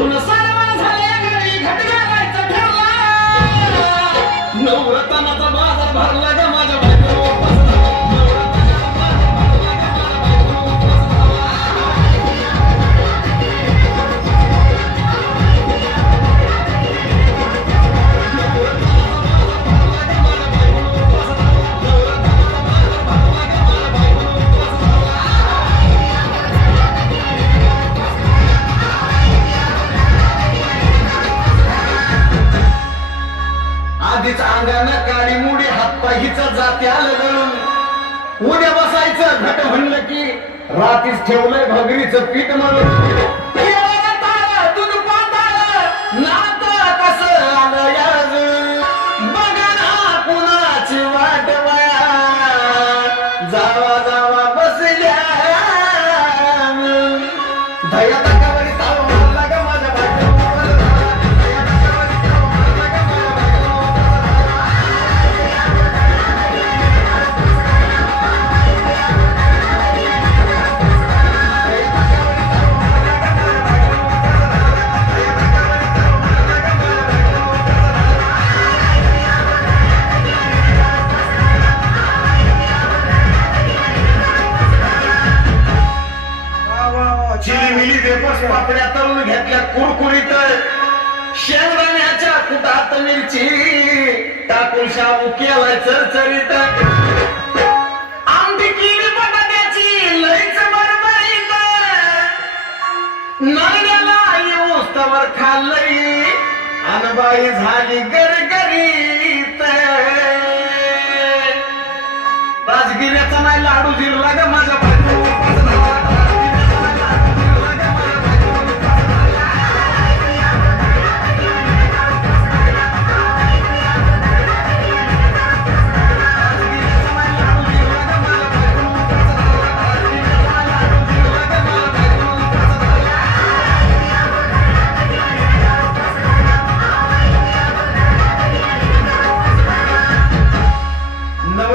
धुन सारवण झाले घरी घट घालायचं ठरला नवरत्नाचा बाजार भरला ग माझ्या बायकोला वापस जावा. नवरत्नाचा बाजार भरला ग माझ्या बायकोला वापस जावा. आधीच अंगानं काळी मुडी हातपायीचा जाते आलं गळून उद्या बसायचं घट म्हणलं की रातीच ठेवलंय भगरीचं पीठ म्हणून दूध पाताळ नातं कसं आलं याज बघा ना कुणाची वाट वया जावा जावा बसल्या धया धकावरी ताव मारला ग माझ्या बायकोला धया धकावरी ताव मारला ग माझ्या चिलीमिली वेपर्स पापड्या तळून घेतल्या कुरकुरीत शेंगदाण्याच्या कुटात मिरची टाकून शाबू केलाय चरचरीत आमटी केली बटाट्याची लईच बरबरीत नळण्याला येऊस तवर खाल्लई अनबाई झाली गरगरीत राजगिऱ्याचा नाही लाडू जिरला ग माझ्या बायको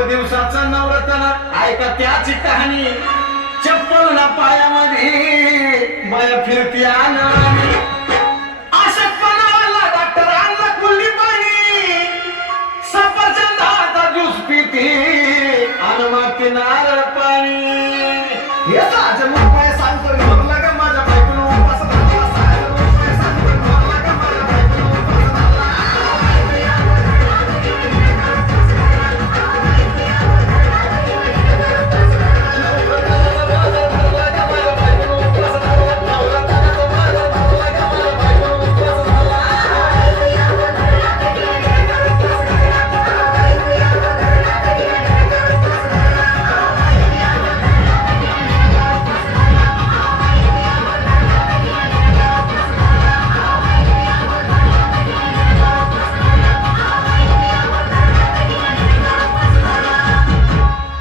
दिवसाचं नवरत्न ऐका त्याची कहाणी चप्पल ना पायामध्ये माया फिरती आण